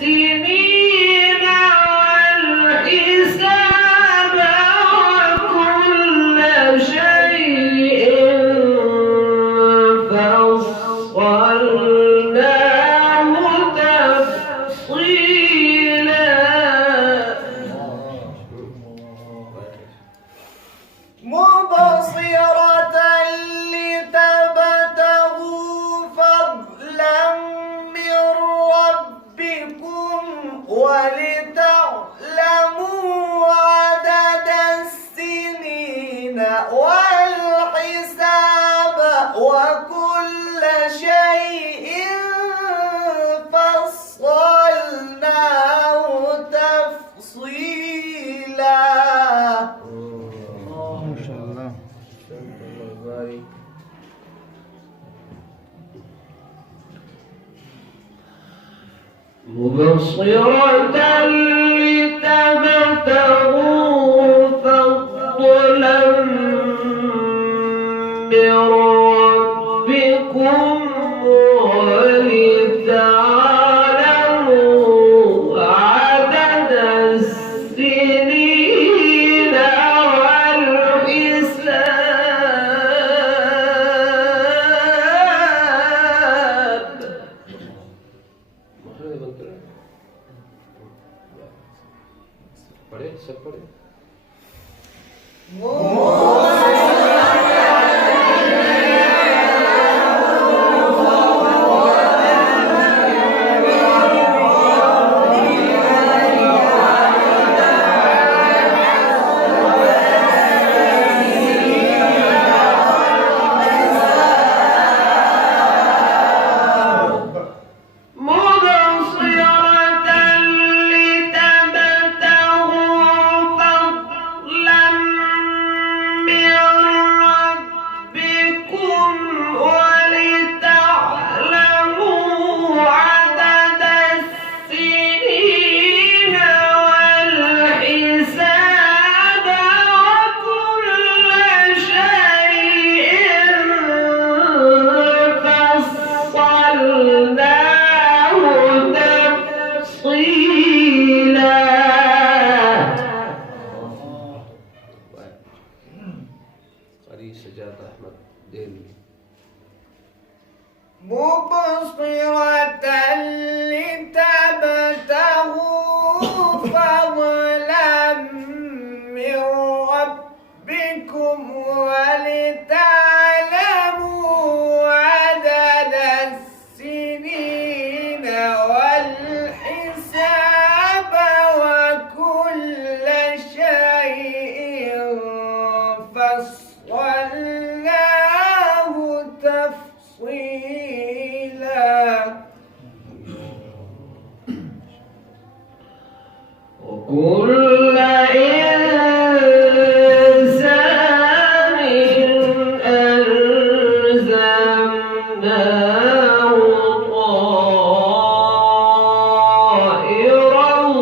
السنين والحساب وكل شيء فصلناه تفصيلا مبصرة لتبتغوا فضلا من ربكم ولتعلموا عدد السنين والحساب وكل شيء فصلناه تفصيلا. ما شاء الله. مبصرة لتبتغوا فضلا من ربكم ولتعلموا عدد السنين مبصرة لتبتغوا فضلا من ربكم ولتعلموا عدد السنين والحساب وكل شيء فصلناه تفصيلا. وكل إنسان ألزمناه طائره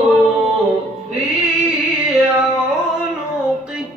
في عنقه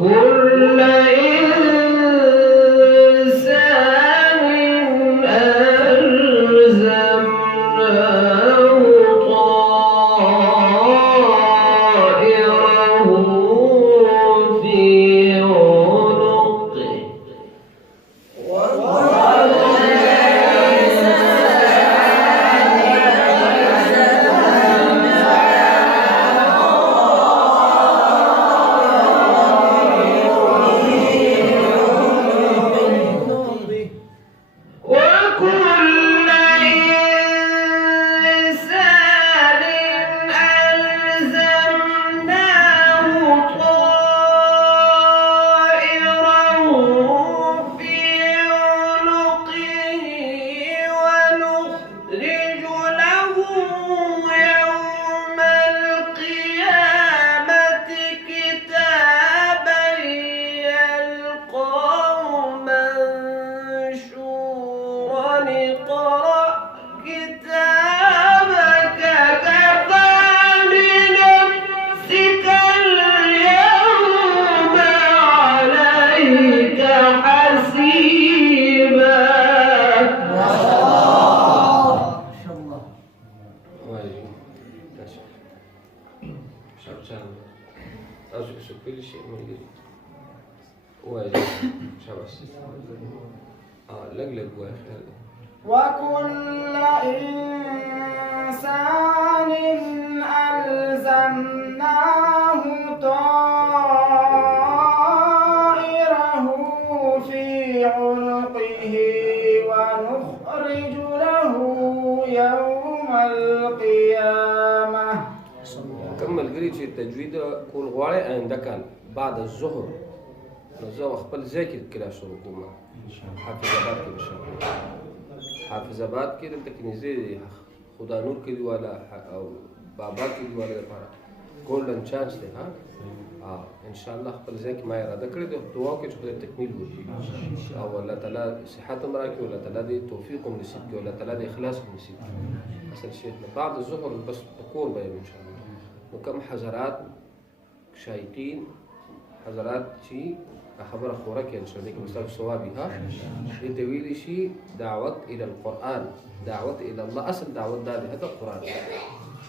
وكل إنسان ألزمناه طائره في عنقه وكل إنسان ألزمناه طائره في عنقه ونخرج له يوم القيامة كتابا يلقاه منشورا اقرأ كتابك كفى بنفسك اليوم عليك حسيبا كل شيء موجود واجب شبس لقلق واخر وكل إنسان ألزمناه طائره في عنقه ونخرج له يوم القيامة. كمل قريت التجويد كل غواړي آینده کال بعد الظهر نو زه خپل ځای کې کلاس شروع کوم حافظ آباد کې ان شاء الله حافظ آباد کې دلته کې نږدې خدا نور کلیواله او بابا کلیواله لپاره ګولډن چانس دی ها ان شاء الله خپل ځای کې ما اراده کړې ده دعا کې چې خدای تکمیل وکړي او الله تعالی صحت هم راکړي الله تعالی دې توفیق هم نصیب کړي الله تعالی دې اخلاص هم نصیب کړي اصل شیخ بعد الظهر بس په کور به ان شاء الله نو کوم حضرات شایقین حضرات چې خبره خوره کې ان شاء الله کې مستقیم ثوابي ها دې ته ویل شي دعوت الى القرآن دعوت الى الله اصل دعوت دا هدا قرآن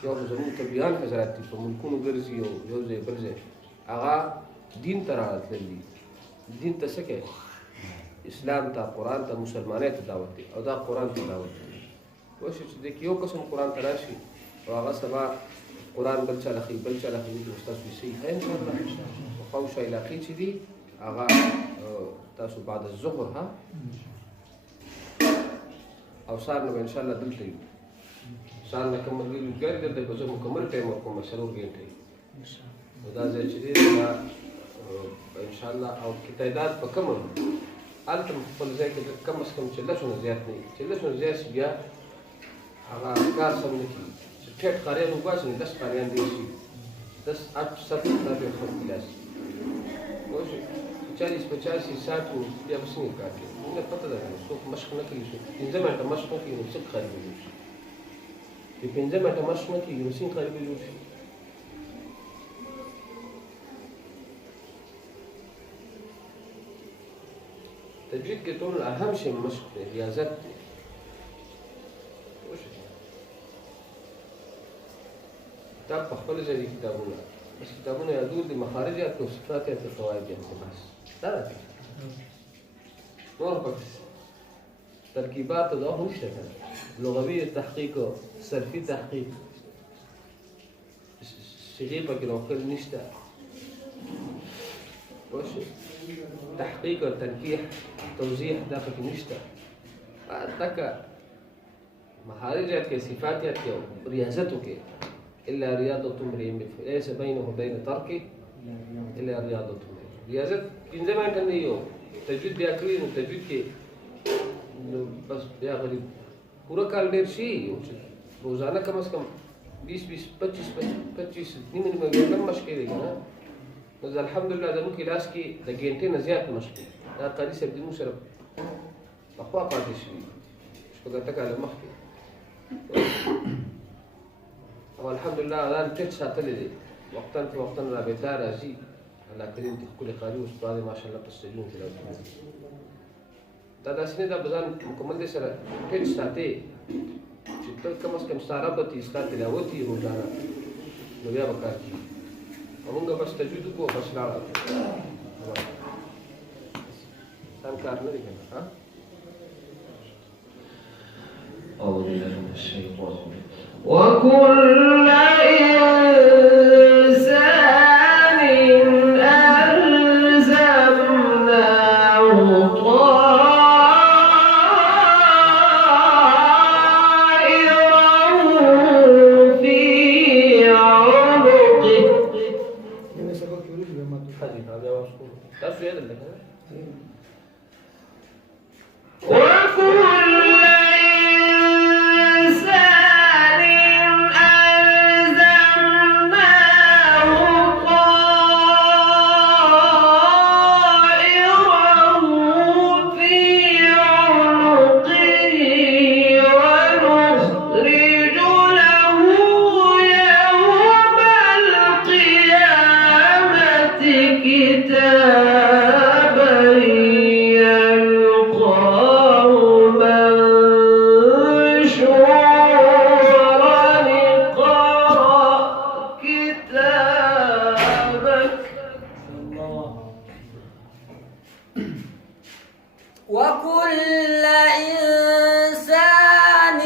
یو زموږ طبيعان حضرات په ملکونو ګرځي یو ځای بل ځای هغه دین ته راتللی دین ته څه کوي اسلام ته قرآن ته مسلمانۍ ته دعوت دی او دا قرآن ته دعوت دی کوشش دې کې یو قسم قرآن ته راشي او هغه سبا قرآن بل چا لخي بل چا لخي د استاد وسی ان شاء الله او شای لخي چې دي هغه تاسو بعد الظهر ها او سار نو ان شاء الله دلته یو سار نه کوم ویل ګر دلته په مکمل ټایم کوم سلو غنټه نو دا چې دي دا ان شاء الله او کی تعداد په کوم الته خپل ځای کې کم از کم چې لاسونه زیات نه چې لاسونه زیات بیا هغه کار سم نه کیږي ټیټ قاریان وباسي 10 قاریان دي شي 10 8 7 دا په خپل کلاس وځي 40 50 60 بیا بس نه کاږي موږ پته ده څوک مشق نه کوي پنځه منټه مشق کوي نو څه خاري وي په پنځه منټه مشق نه کوي نو څه خاري وي تجوید کې ټول اهم شی مشق دی ریاضت دی کتاب په خپل ځای کتابونه بس کتابونه یادول دي مخارج او صفات او قواعد دي بس دا راځي نور پکې ترکیبات دا هم نشته کنه لغوي تحقیق صرفي تحقیق صيغه پکې راکړل نشته واشه تحقیق او تنقیح توضیح دا پکې نشته تک مخارج کې صفات کې ریاضت کې إلا رياضة امرئ ليس بينه وبين تركه إلا رياضة امرئ رياضت إن زمان كان يوم تجوید بیا کړی نو تجوید کې بس بیا غریب پورا کال ډېر شي روزانه کم از کم 20 25 نیمه کم مشق کوي نه نو الحمدلله زموږ کلاس کې د ګنټې نه زیات مشق دا قاری صاحب دې موږ سره په خوا پاتې شي شپږ کاله مخکې او الحمدلله دا ټیټ ساتلې دي وختاً په وختاً رابطه راځي لكن انت كل قاري واستاذ ما شاء الله تستجون تلاوه دا داسې نه دا بزان مکمل دې سره ټچ ساتي چې ته کم از کم ستا ربط یې ستا تلاوت یې روزانه نو بیا به کار کېږي موږ بس تجوید وکړو بس لاړه سم کار نه دی که نه ها أعوذ بالله من الشيطان وكل إنسان ألزمناه طائره في عنقه حاجة هذا واسكو تاسو یاد ده کنه وكل إنسان ألزمناه طائره في عنقه ونخرج له يوم القيامة كتابا يلقاه منشورا اقرأ كتابك وكل إنسان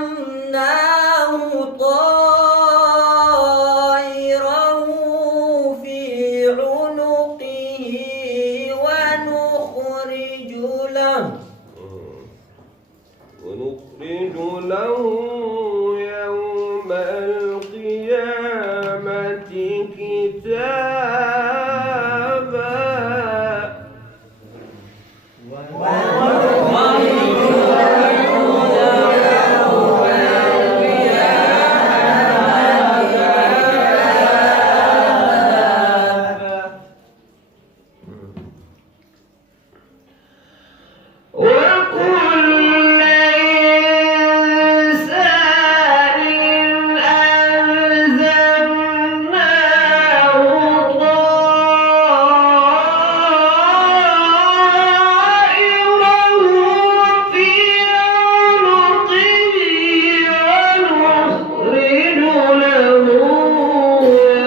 ألزمناه طائره في عنقه ونخرج له ونخرج له يوم القيامة كتابا وكل إنسان ألزمناه طائره في عنقه ونخرج له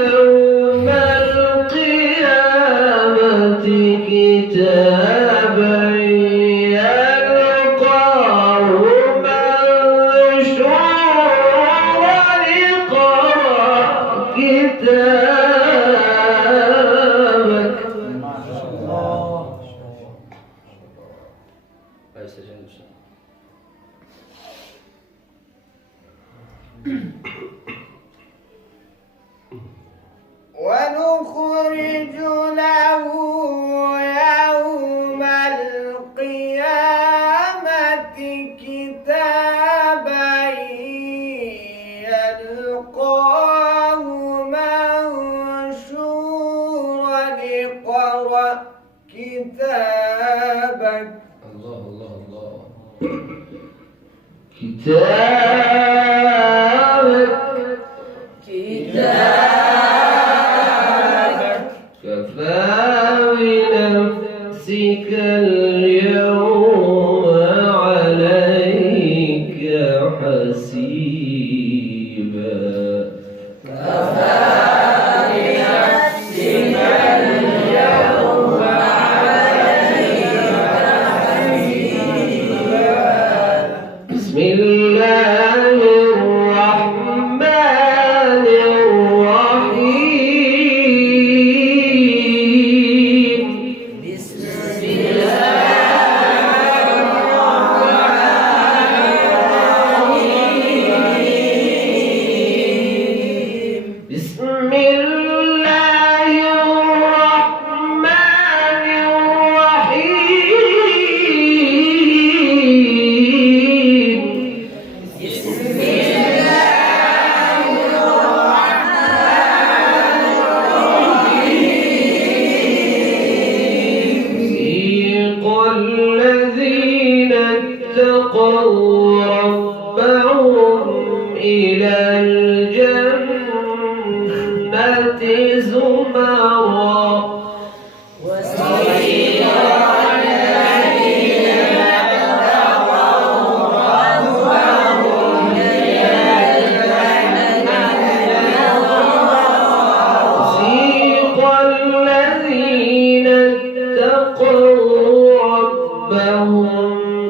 يوم القيامة كتابا يلقاه منشورا اقرأ كتابك هاي سجل ان شاء الله ونخرج له يوم القيامة كتابا يلقاه منشورا اقرأ كتابك الله الله الله كتابك كفى بنفسك اليوم عليك حسيبا بسم الله زمرا وسيق الذين اتقوا ربهم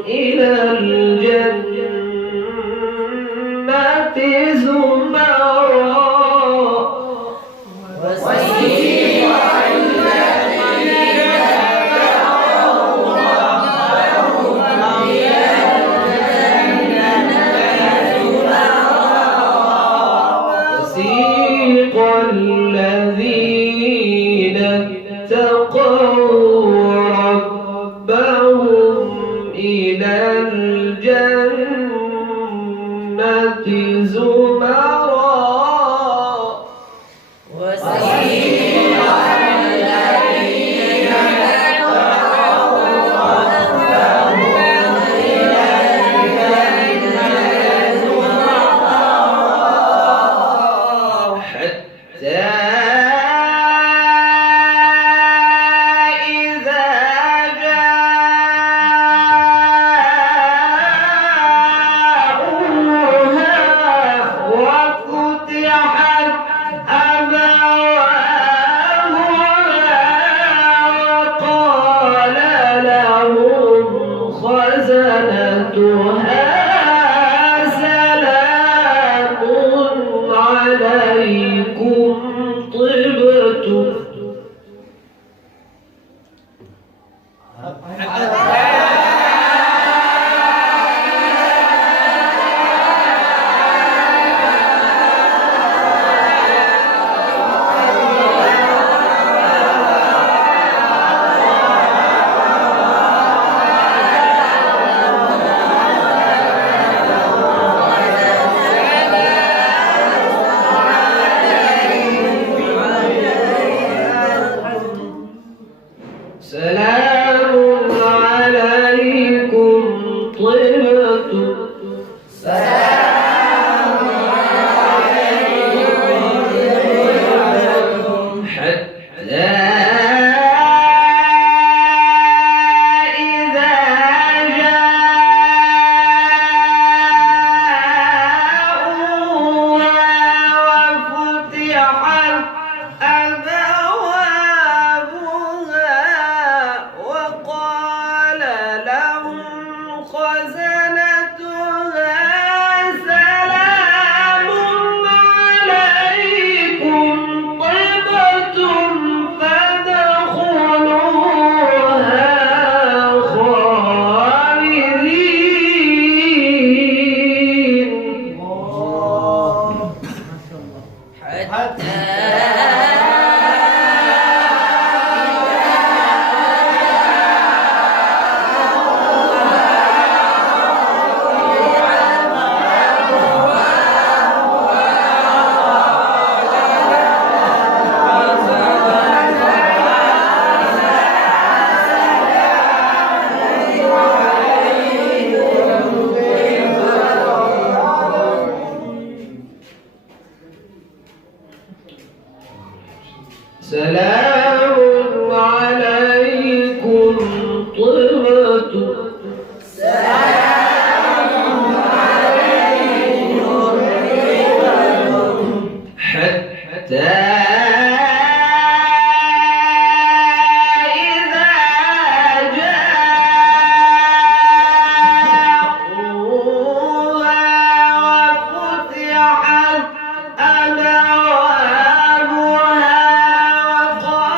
إلى الجنة زمرا وسيق الذين اتقوا ربهم إلى الجنة زمرا حتى إذا جاءوها وفتحت أبوابها وقال لهم خزنتها سلام عليكم طبتم سلام عليكم طبتم حتى إذا جاءوها وفتحت أبوابها وقال لهم خزنتها سلام عليكم طبتم فادخلوها خالدين سلام عليكم طبتم حتى إذا جاءوها وفتحت أبوابها وقال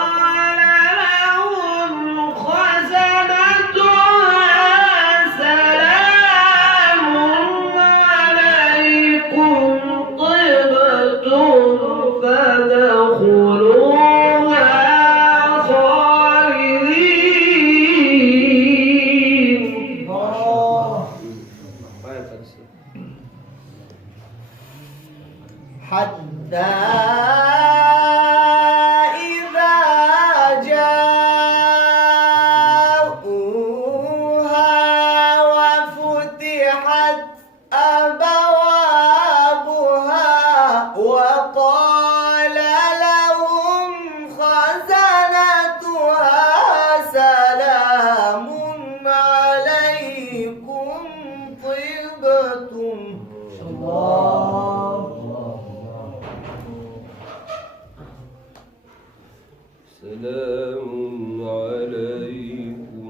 سلام عليكم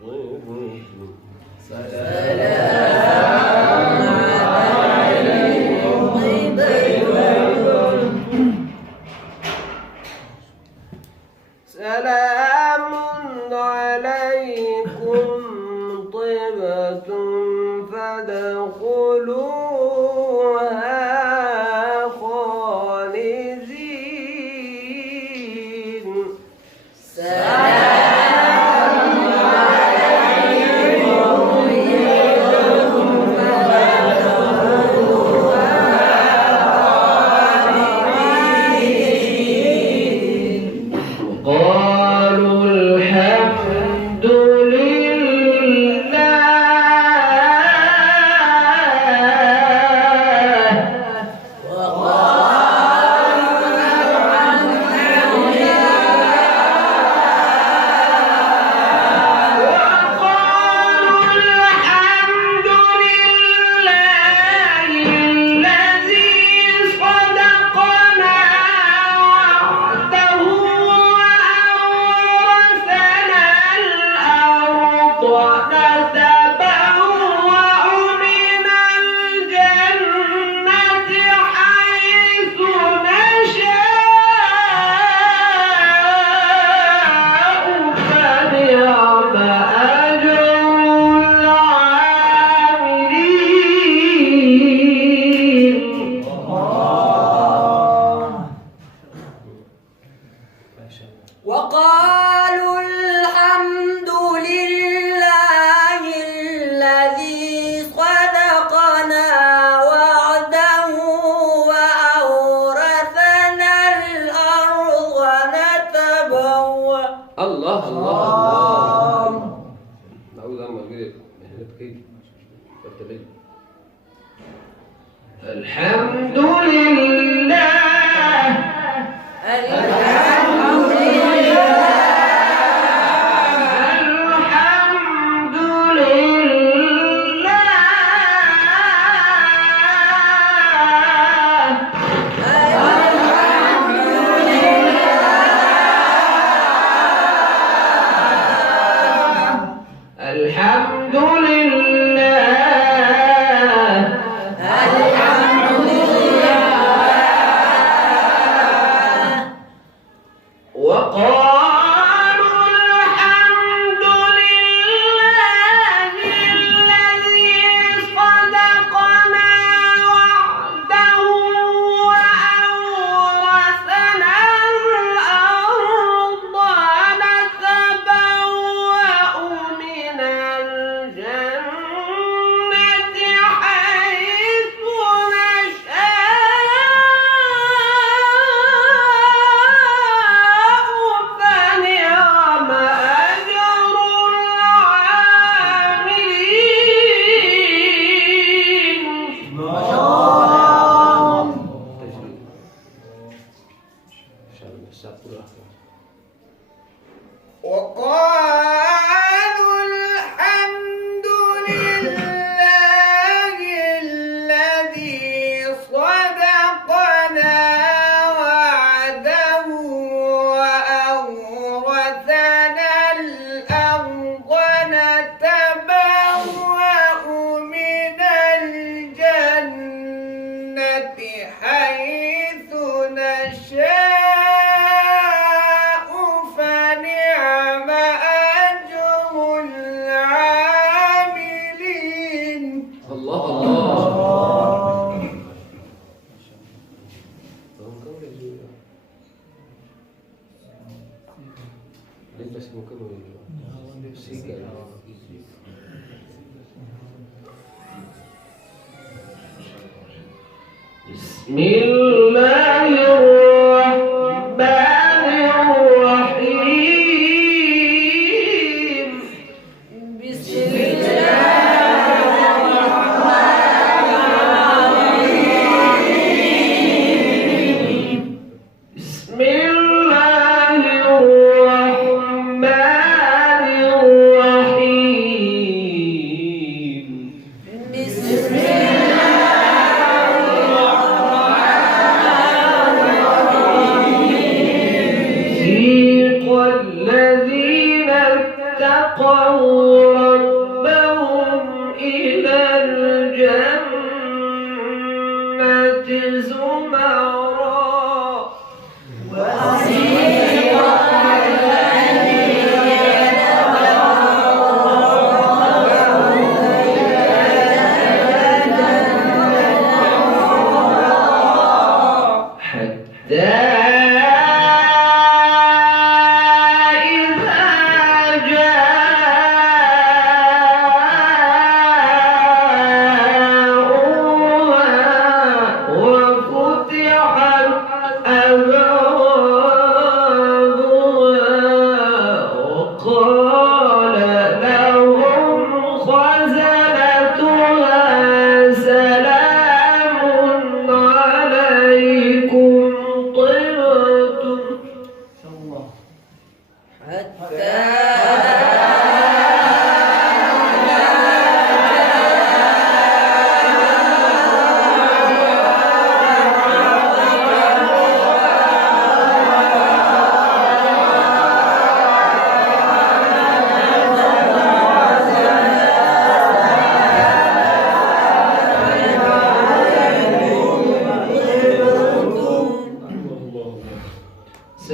طيبكم. سلام عليكم طبتم فادخلوها خالدين. قالوا الحمد لله. وقالوا الحمد لله الذي صدقنا وعده وأورثنا الأرض نتبوأ من الجنة حيث نشاء فنعم أجر العاملين. وقالوا الحمد لله الذي صدقنا وعده وأورثنا الأرض نتبوأ. الله الله الله. نعوذ عما قريب مهلت كيف تبين. الحمد لله. الحمد لله. الحمد لله. الحمد لله. وقالوا الحمد لله الذي صدقنا وعده وأورثنا الأرض نتبوأ من الجنة حيث نشاء فنعم أجر العاملين. تجريد. إن شاء الله الساعة الأخيرة. وقالوا الحمد لله الذي صدقنا وعده وأورثنا الأرض نتبوأ من الجنة حيث نشاء فنعم أجر العاملين. الله الله. فهم كم يجوا؟ ليه بس ممكن يجوا؟ سيجا. بسم الله الرحمن الرحيم. بسم الله بسم الله الرحمن الرحيم. بسم الله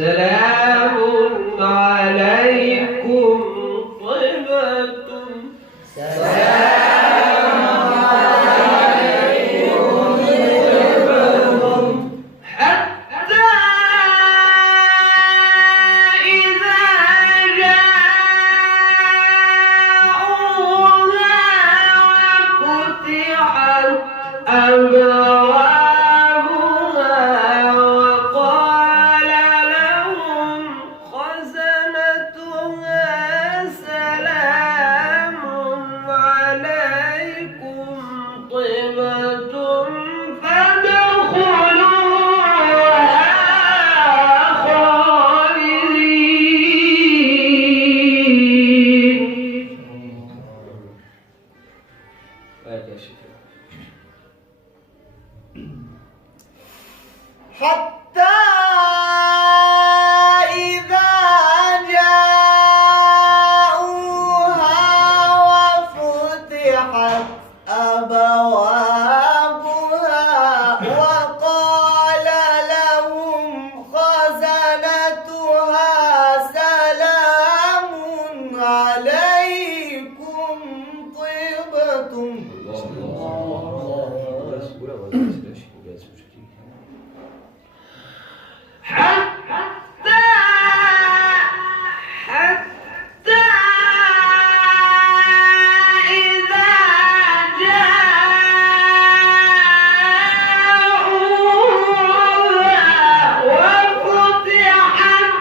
سلام عليكم طبتم حتى إذا جاءوها وفتحت أبوابها وقال لهم خزنتها سلام عليكم طبتم فادخلوها خالدين. يا شيخ. حتى إذا جاءوها وفتحت أبوابها وقال لهم خزنتها سلام عليكم طبتم. حتى إذا جاءوها وفتحت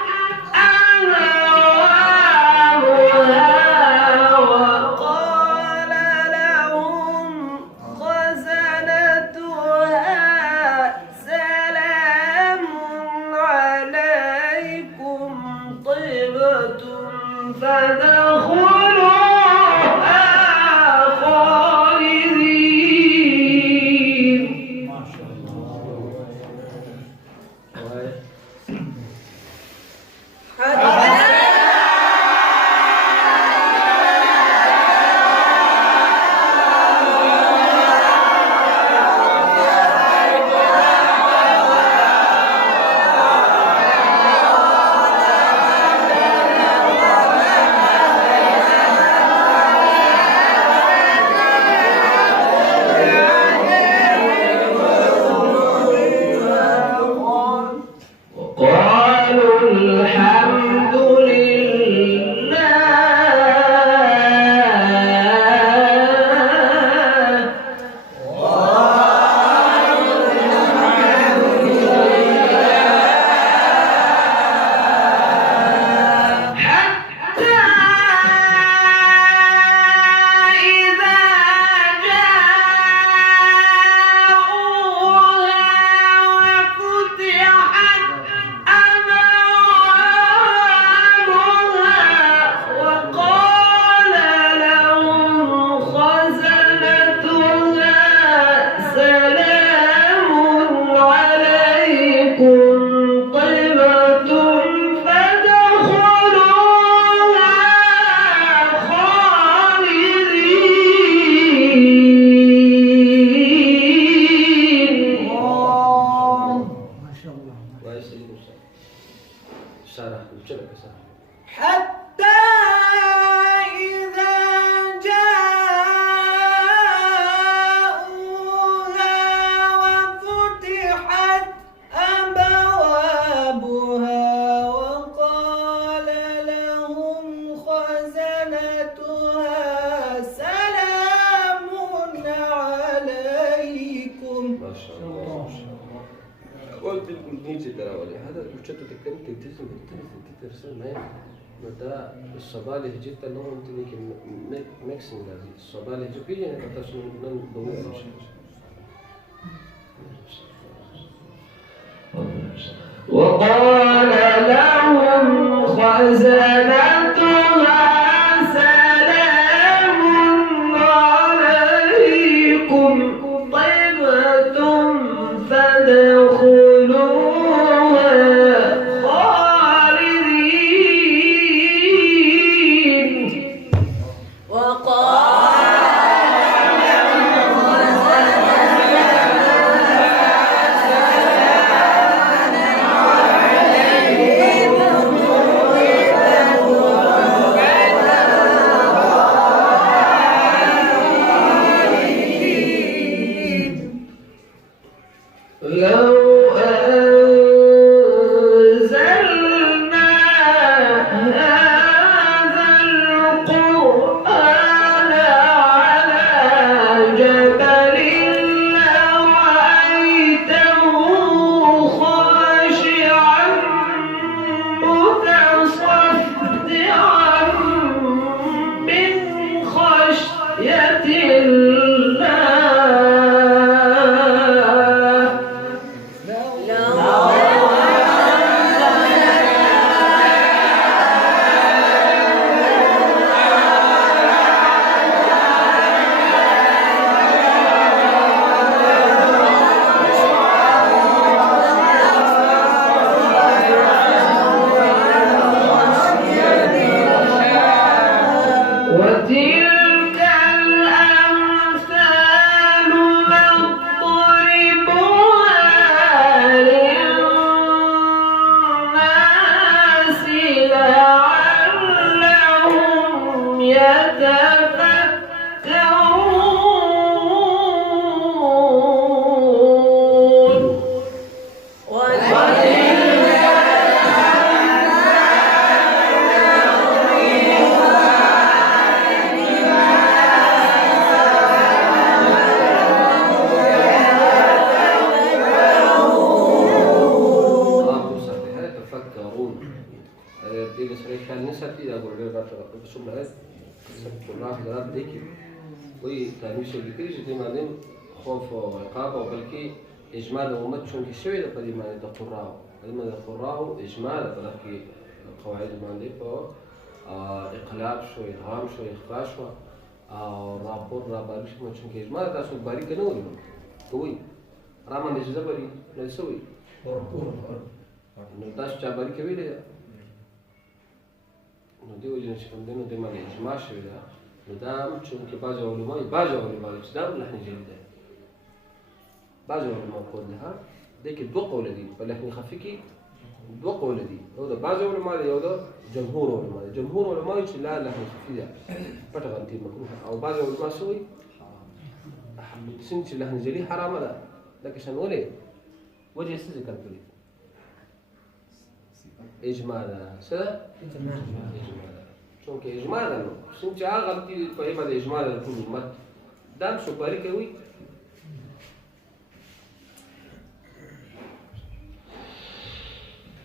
أبوابها وقال لهم خزنتها سلام عليكم طبتم فادخلوها خالدين. وقالوا الحمد لله حتى إذا جاءوها وفتحت أبوابها وقال لهم خزنتها سلام عليكم طبتم فادخلوها خالدين. حتى إذا جاءوها وفتحت أبوابها مشتت تتكلم تلتزم ترسل ما متى الصبا لهجت لهم انت ليك ميكسنج هذه الصبا لهجت بيجي انا كتاش من ضوء وقال لهم خزنتها سلام عليكم طبتم فادخلوها خالدين لو أنزلنا هذا القرآن على جبل لرأيته خاشعا متصدعا من خشية الله وتلك الأمثال نضربها للناس لعلهم يتفكرون دي صحيح كان نسأتي أقول لك بعد بسم الله الله حضرات ديكي وي تانيش اللي كريش دي مالين خوف وعقاب وبلكي إجمال ومت شون كشوي ده بدي ما يدقراو بدي ما يدقراو إجمال بلكي قواعد مالي بو إقلاب شوي إدغام شوي إخفاء شوي رابور راباريش ما شون كإجمال ده سو باري كنوري كوي راما نجزا باري نسوي نداش جاباري كبيرة ندي وجه نشكم دينو ديما الإجماع شوي ده ندام شون كباجة علماء الإسلام لحن جلده باجة علماء قولها ديك الدو قول دي فلحن خفيكي دو قول دي هذا باجة علماء هذا جمهور علماء يقول لا لحن خفيها فتغنتي مكروه أو باجة علماء سوي سنتي لحن جلي حرام لا لكن شنو ولي وجه سيزي كان تريد إجمالا سلا إجمالا شون كإجمالا سنتي غلطي فهي هذا إجمالا كل مت دام شو بارك وي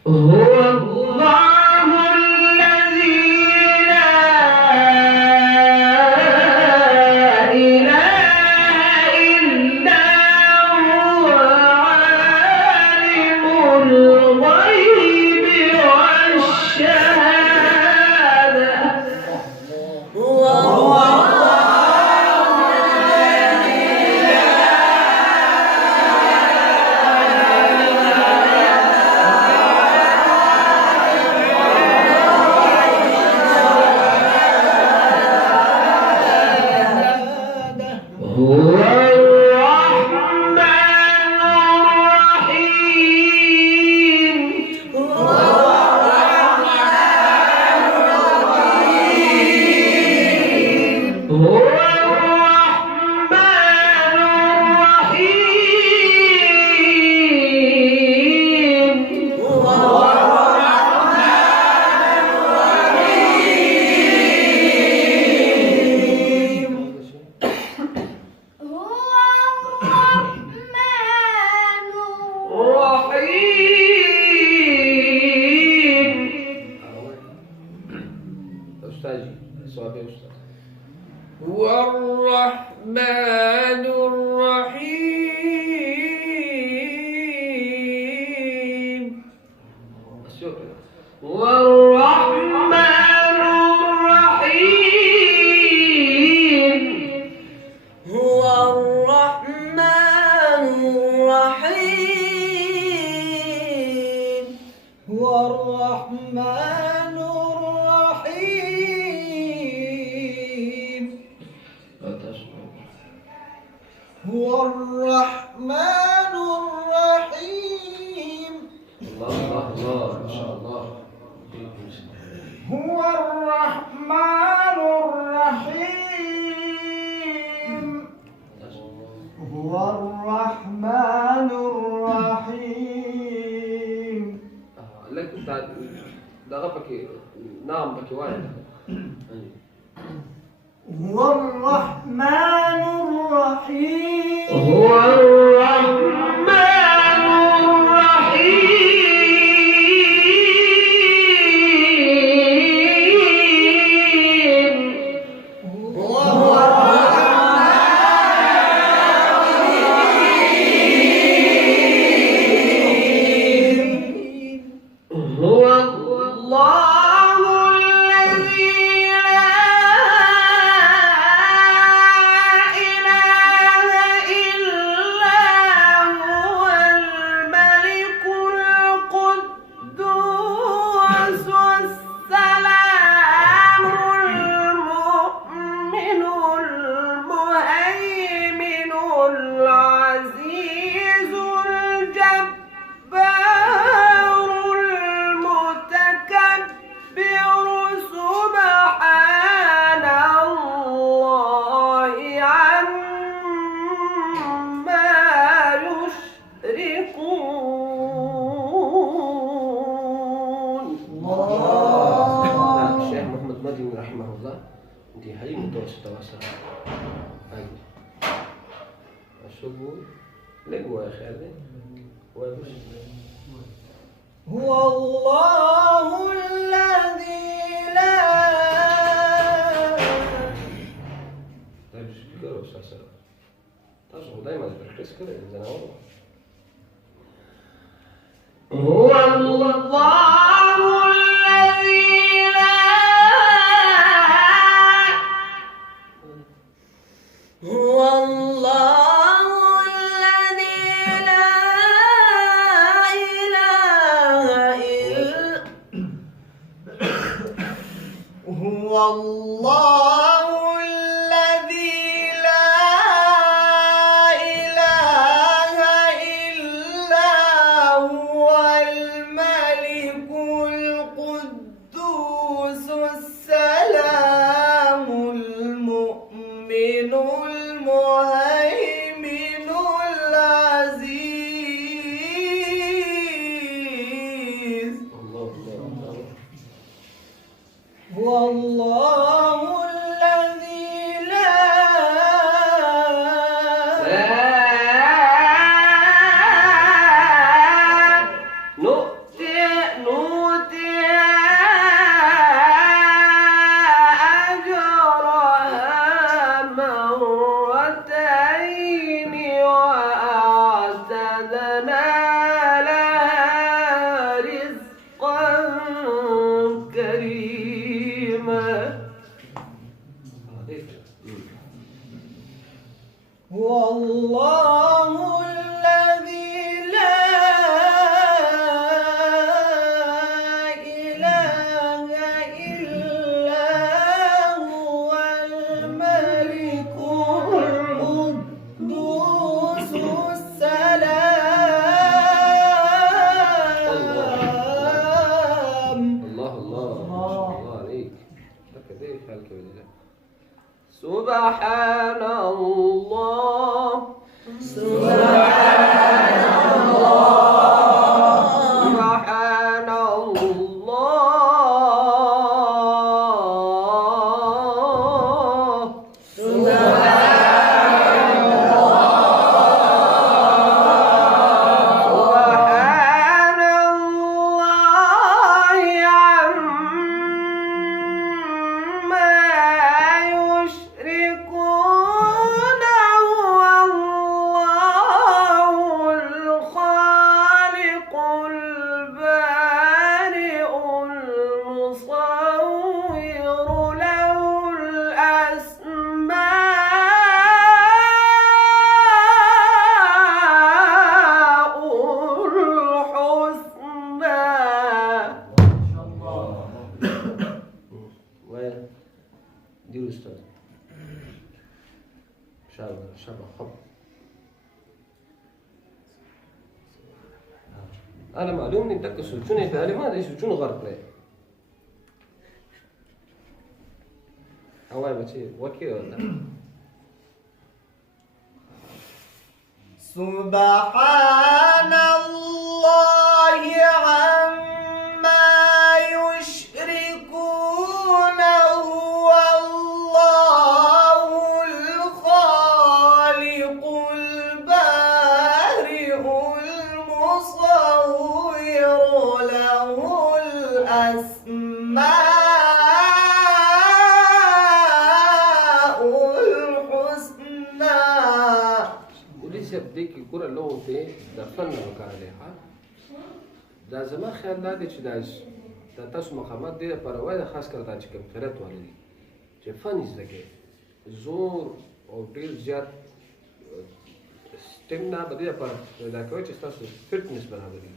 هو الله الذي لا إله إلا هو عالم الغيب والشهادة يا أستاذ. هو الرحمن الرحيم بس شكرا. والرحمن الرحيم هو الرحمن الرحيم هو الرحمن الرحيم لا تشعر. هو الرحمن الرحيم الله الله الله ما شاء الله. هو الرحمن الرحيم هو الرحمن الرحيم لك بتاع ده غفك نعم بك واحد. هو الرحمن الرحيم هو الرحمن الرحيم هو الله الذي لا إله إلا هو الملك القدوس السلام المؤمن المهيمن العزيز الجبار المتكبر سبحان الله عما يشركون. الشيخ محمد مدني رحمه الله دي هاي متوسطة واسعة. هاي الشغل لقوا يا خالد وبس. هو الله الذي لا طيب شكرا أستاذ سلام. تشغل دايما تركز كده إذا أنا هو الله الذي لا هو الله الذي لا إله إلا هو الله الذي لا إله إلا هو الملك القدوس السلام المؤمن المهيمن العزيز الله الله الله. هو الله الذي لا نؤتي أجرها مرتين وأعتدنا لها رزقا كريما. هو الله الذي لا إله إلا هو الملك القدوس السلام الله الله ما شاء الله عليك. ده كده خالك بالله. سبحان الله سبحان الله سبحان الله عما انا معلوم دي دک سوچونه خیالي ما دي سوچونه غرق کړی اوای بچي وکي ولا سبحان الله عما يشركون هو الله الخالق البارئ المصور له الأسماء الحسنى. وليس بديك يكون اللغة دي ده فن وكان عليها دا زما خیال دا دی چې دا تاسو مقامات دي لپاره وایي خاص کر دا چې کوم خیرات والي چې فن زده کوي زور او ډېر زیات سټیمنا به دې لپاره پیدا کوي چې تاسو فټنس برابري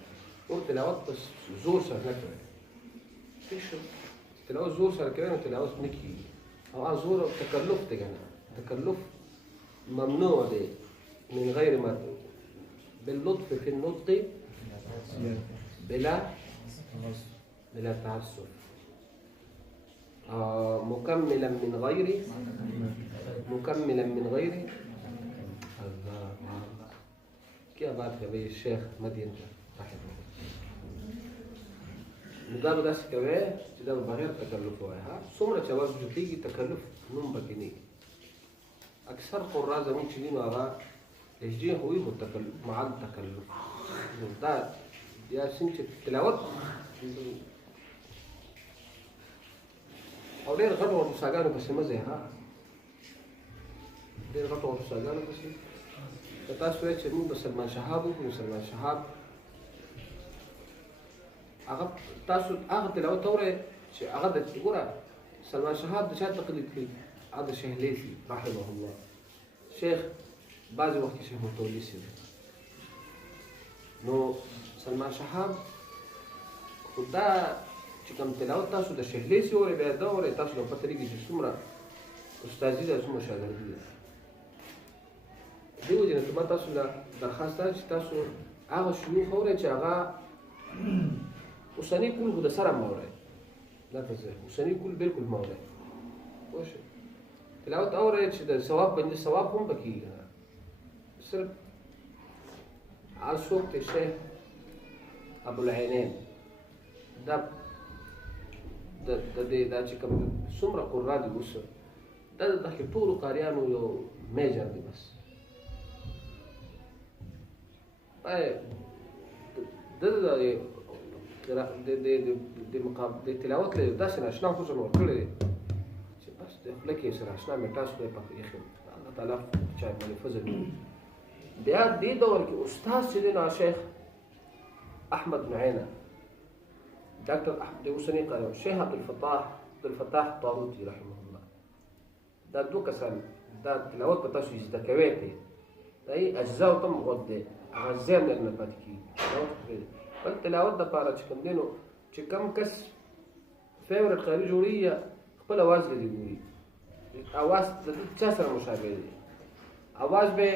او تلاوت بس زور سره نه کوي تلاوت زور سره کوي نو تلاوت نه کیږي او زور او تکلف دی کنه تکلف ممنوع دی من غير ما باللطف في النطق بلا تعسف مكملا من غير الله क्या बात है भाई शेख मदीन دا به داسې کوي چې دا به بغیر تکلف وای ها څومره چې اواز جوړېږي تکلف نوم پکې نه اکثر قرا زموږ چې دي نو هغه لهجې خو وي خو مع التکلف نو دا یا څنګه چې تلاوت او ډېر غټو ورساګانو پسې مزه ها ډېر غټو ورساګانو پسې که تاسو وایئ چې موږ به سلمان شهاب وکړو سلمان شهاب هغه تاسو هغه تلاوت اورئ چې هغه د ګوره سلمان شهاب د چا تقلید کوي هغه د شیخ لیثي رحمه الله شیخ بعضې وخت کې شیخ متولي صاحب نو سلمان شهاب خو دا چې کوم تلاوت تاسو د شیخ لیثي اورئ بیا دا اورئ تاسو له پته لګي چې څومره استادي ده څومره شاګردي ده دې وجې نه ما تاسو له درخواست ده چې تاسو هغه شیوخ اورئ چې هغه اوسنی کول خو د سره مه اورئ دا ته زه اوسني کول بلکل مه اورئ پوه شئ تلاوت اورئ چې د ثواب باندې ثواب هم پکې صرف هغه څوک دی شیخ ابوالعینین دا چې کوم څومره قرا دي اوس دا د دغه ټولو قاریانو یو میجر دی بس د تلاوت له داسې ناشنا خو څه ورکړی دی چې بس د خوله کې سره اشنا مې تاسو ته پکې ایښی الله تعالی چا باندې فضل بیا دې دور کې استاد چې دی نو شیخ احمد نعینه ډاکټر احمد اوسنی قاری شیخ عبدالفتاح طاروطي رحمه الله دا دوه کسان دا تلاوت په تاسو زده کوئ دی دا یې اجزاو ته هم غوږ دی هغه ذهن نه پاتې کېږي بل تلاوت دپاره چې کوم دی نو چې کوم کس فیورټ قاري جوړي یا خپل اواز لري ګوري اواز د چا سره مشابه دی اواز به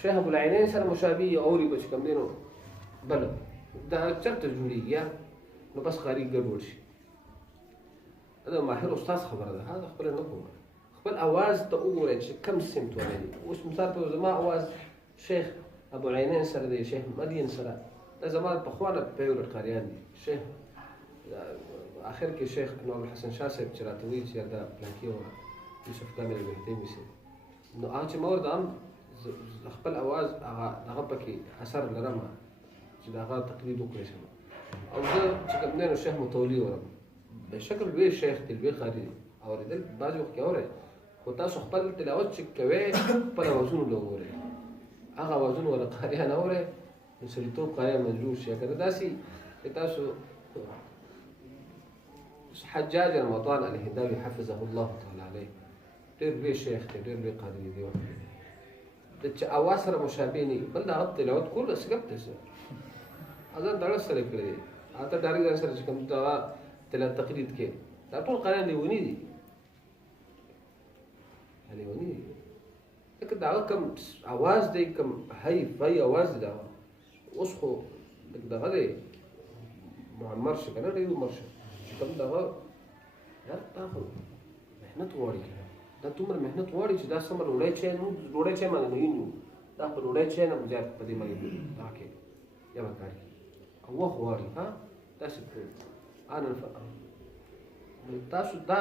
شیخ ابوالعینین سره مشابه یا اوري به چې کوم دی نو بل دا چېرته جوړېږي نو بس قاري ګډوډ شي دا ماهر استاد خبره ده هغه خپله نه کوم خپل اواز ته وګورئ چې کوم سمت ولري اوس مثال په زما اواز شیخ ابوالعینین سره دی شیخ مدین سره دا زما پخوانه فیورټ قاریان دي شیخ آخر کې شیخ انور الحسن شاه صاحب چې راته وایي چې دا پلانکي وه یوسف کامل الوهدیمي صاحب نو هغه چې ما ورته هم خپل اواز هغه پکې اثر لرم چې د هغه تقلید وکړی شم او زه چې کوم دی نو شیخ متولي ورم بشکل لوی شیخ دی لوی قاري دی اورېدل بعضې وخت کې اورئ خو تاسو خپل تلاوت چې کوئ خپل اوازونو له وګورئ هغه اوازونه ولا قاریان اورئ نو سړیتوب قاریان مجبور شي که داسې چې تاسو حجاج رمضان الهنداوي حفظه الله تعالی علیه ډېر لوی شیخ دی ډېر لوی قاري دی د چې اواز سره مشابه نه وي بل د هغه تلاوت کول سګپ دی اذان دړه سره کړی دی هغه ډارې ځان سره چې کوم دغه تلاوت تقلید کې دا ټول قاریان لیوني دي لیوني دي ځکه د هغه کوم اواز دی کوم هی فی اواز دی اوس خو دغه دی معمر شي که نه ډېر عمر شي چې کوم دغه یار دا خو محنت غواړي دا دومره محنت غواړي چې دا څومره ډوډۍ چای موږ ډوډۍ چای باندې مین یو دا په ډوډۍ چای نه زیات په دې باندې دا کې یا به کار کوي او وخت غواړي ها داسې تاسو دا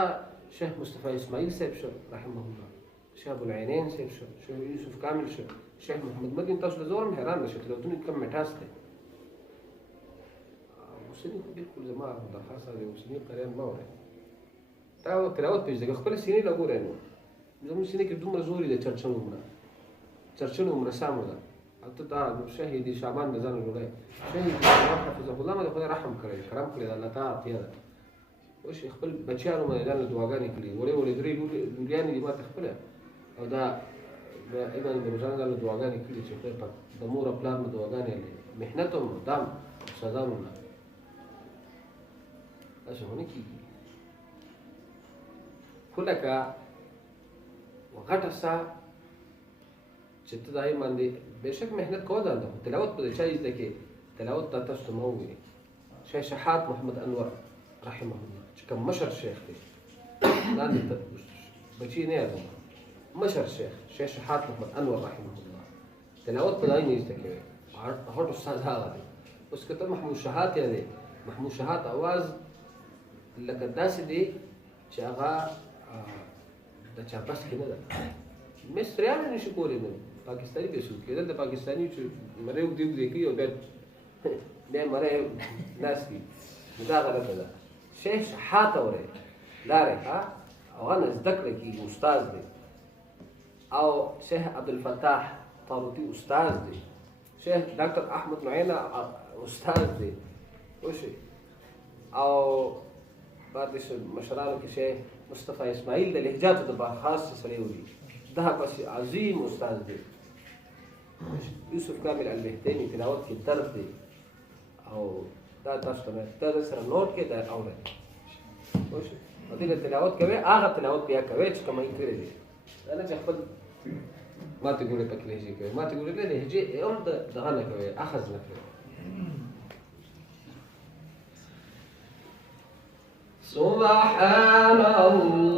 شیخ مصطفی اسماعیل صاحب شو رحمه الله شیخ ابوالعینین صاحب شو شیخ یوسف کامل شو شیخ محمد مدین تاسو له زور هم حیران نشئ تلاوتونه کم مټاس دی اوسني خو بلکل زما درخواست دی اوسني قاریان مه اورئ دا تلاوت پېژنئ خپله سینې له ګورئ نو زموږ سینې کې دومره زور دی چرچن عمره سامو ده او ته دا شهید شعبان د ځانه جوړی شهید شعبان حفظه الله باندې خدای رحم کړی کړم کړی د الله تعالی عطیه ده اوس یې خپل بچیانو باندې دا دعاګانې کړي وړې وړې درې لوریانې دي ما ته خپله او دا ایمان د روزانه دا دعاګانې کړي چې خدای پاک د مور او پلار نه دعاګانې محنت هم دام استادانو نه داسې خو نه کېږي خو لکه غټه سا چې ته د هغې باندې بېشک محنت کوه دا ده تلاوت به د چا زده کې تلاوت ته تاسو ته مه ووینئ شیخ شحات محمد انور رحمه الله چې کوم مشر شیخ دی لاندې بچي نه یادوم مشر شیخ شحات محمد انور رحمه الله تلاوت په د هغې نه زده کوئ هټ استاد هغه دی اوس که ته محمود شحات یادې محمود شحات اواز لکه داسې دی چې هغه د چا بس کې نه ده مصریان نه شي کولی نو پاکستاني به څوک کېدل د پاکستاني چې مرۍ اوږدې اوږدې کوي او بیا مرۍ ناست وي نو دا غلطه ده شیخ شحات اورئ لارې ها او هغه نه زده کړه کېږي استاد دی او شیخ عبدالفتاح طاروتي استاد دی شیخ ډاکټر احمد معینه استاد دی وشي او پاتې شو مشرانو کې شیخ مصطفی اسماعیل د لهجاتو د خاص سړی وي دا پس عظیم استاد دی یوسف کامل البهتینی تلاوت کې درد دی او دا تاسو ته ته سره نوٹ کې دا اورئ او دې تلاوت کوئ هغه تلاوت بیا کوئ چې کومه یې کړې دی دا نه چې خپل ماتې ګوړې پکې لهجې کوئ ماتې ګوړې کې لهجې هم دغه نه کوئ اخذ نه کوئ سبحان الله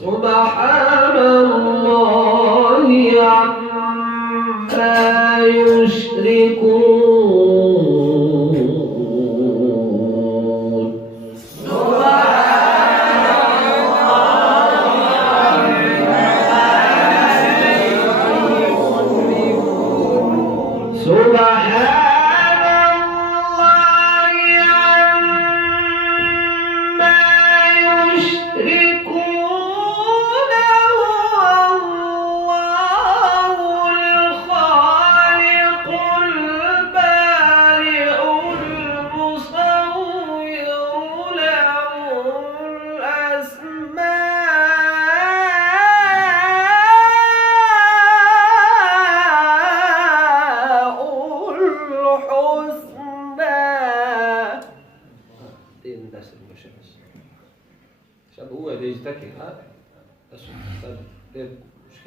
سبحان الله عما يشركون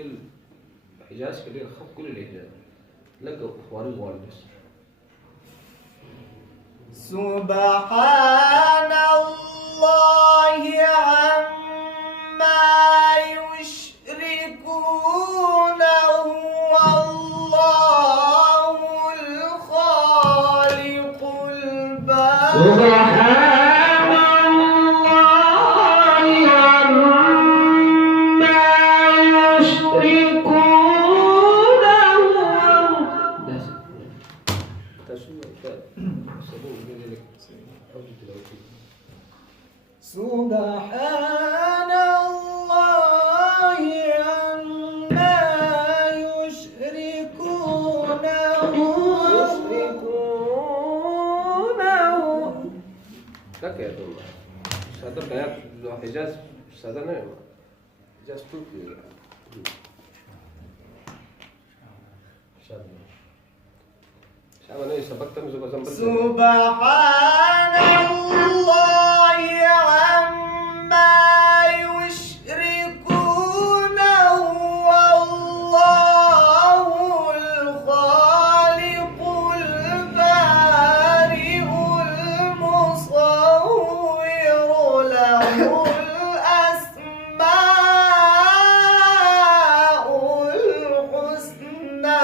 مشكل حجاز كبير خف كل الحجاز لقوا خوارج والدس سبحان الله عما يشركون هو الله الخالق البارئ سبحان الله عما يشركونه لك يا الله هذا بيان لو حجاز هذا نعم حجاز تركي أما نوي سبقت مزو بزن بلد سبحان الله عما يشركون هو الله الخالق البارئ المصور له الأسماء الحسنى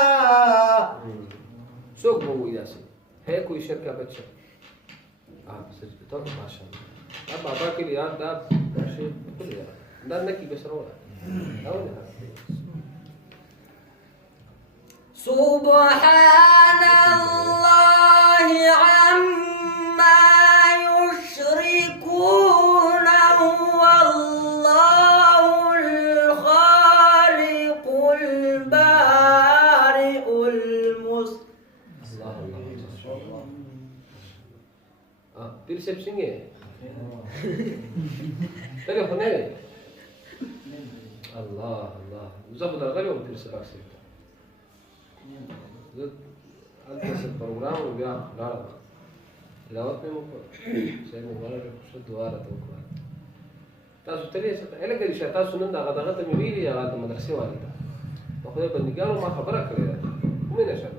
سوق هو ياسين هي کوئی شرکة بچه سجد طب ما شاء الله أبا باقي لي ياد ده شيء كل يا ده نكي بس روح أول سبحان الله عما يشركون هو الله الخالق البارئ المصور الله دل سب سنگه تلي خنه الله زبط الغلي ومدير سباق سيبتا زد أدرس البروغرام وبيع العرب تلاوت में मुको सही में वाला जो दोबारा तो को تاسو تلې څه اله کې چې تاسو نن دا غدغه ته ویلي یا د مدرسې والي ده په خو بندګانو ما خبره کړې ده مې نشه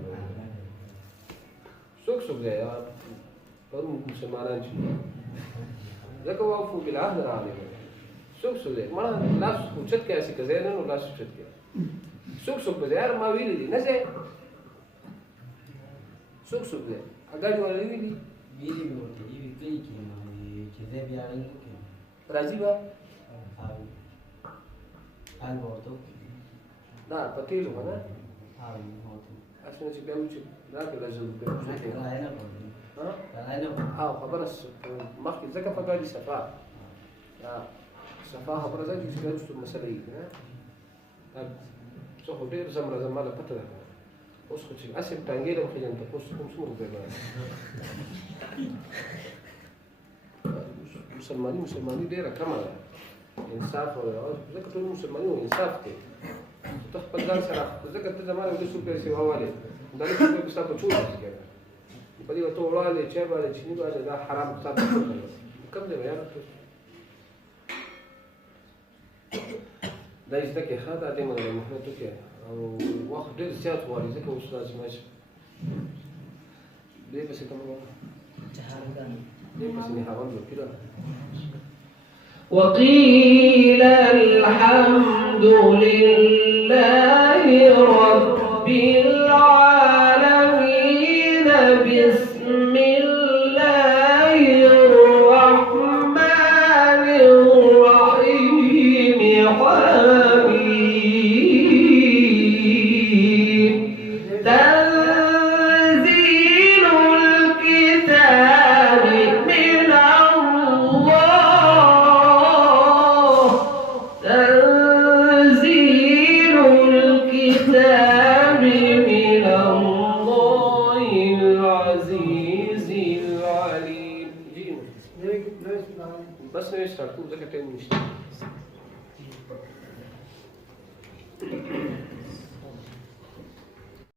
څوک دی ټول مسلمانان چې ځکه وقفو بالعهد العالمي څوک دی ما لاس اوچت کې اسې کزې نه نو لاس اوچت کې څوک به یار ما ویلي دي نه ځه څوک دی اګاډي ولا ویلي Bili wote hivi kliki na chezea vya rangi راځي به al voto دا پتیلو کنه al voto اسنه چې بیا چې دا کې لازم به Kalaina voto ها Kalaina ها خبره مخکې ځکه فقالي صفا صفا خبره ځکه چې څه مسله یې نه څو ډېر زمره زماله پته ده اوس خو چې اسیم ټانګې له خلک ته اوس کوم څومره دی مسلماني ډېره کمه ده انصاف او ځکه ټول مسلماني او انصاف دی ته خپل ځان سره ځکه ته زماره ولې څو پیسې واواله دا له څه په ستاسو چول کېږي په دې ته وړاندې چې باندې چې باندې دا حرام ستاسو کوم دی یار دا چې کې خاطر دې موږ مهمه توګه او وخت ډېر زیات وایي ځکه اوس لازم ماشي دې په څه کومه دې په څه نه حوالو کړه وقيل الحمد لله رب العالمين بسم الله الرحمن الرحيم حميد تنزيل الكتاب من الله تنزيل الكتاب من الله العزيز العليم بس نشتغل ذاك تاني نشتغل